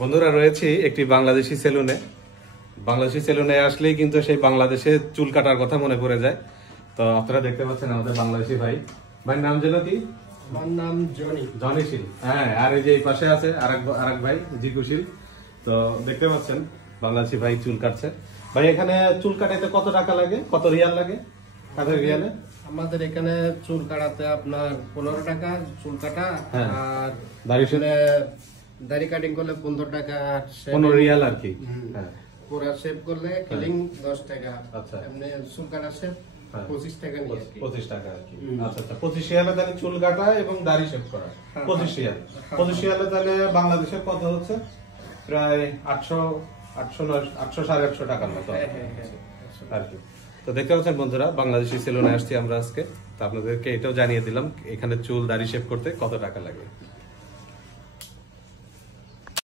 বন্ধুরা, রয়েছি একটি বাংলাদেশি সেলুনে। বাংলাদেশি সেলুনে আসলেই কিন্তু সেই বাংলাদেশে চুল কাটার কথা মনে পড়ে যায়। তো আপনারা দেখতে পাচ্ছেন আমাদের বাংলাদেশি ভাই। ভাই নাম যেন কি? আমার নাম জনি। জনিশীল। হ্যাঁ, আর এই যে এই পাশে আছে আরেক ভাই জিকুশীল। তো দেখতে পাচ্ছেন বাংলাদেশি ভাই চুল কাটছে। ভাই এখানে চুল কাটাইতে কত টাকা লাগে, কত রিয়াল লাগে? কাদের রিয়ালে? আমাদের এখানে চুল কাটাতে আপনার 15 টাকা চুল কাটা, হ্যাঁ। আর দাড়ি কাটিং করলে 15 টাকা, 15 রিয়াল আর কি। হ্যাঁ, পুরা শেভ করলে কিলিং 10 টাকা। আচ্ছা। এমনি চুল কাটা শেভ 25 টাকা নিয়ে আর কি। 25 টাকা আর কি। আচ্ছা আচ্ছা, 25 রিয়ালে তাহলে চুল কাটা এবং দাড়ি শেভ করা। 25 রিয়াল। 25 রিয়ালে তাহলে বাংলাদেশে কত হচ্ছে? প্রায় 800 800 টাকার মতো আর কি। তো দেখতে পাচ্ছেন বন্ধুরা, বাংলাদেশি সেলুনে আসছি আমরা আজকে। তো আপনাদেরকে এটাও জানিয়ে দিলাম এখানে চুল দাড়ি শেভ করতে কত টাকা লাগে।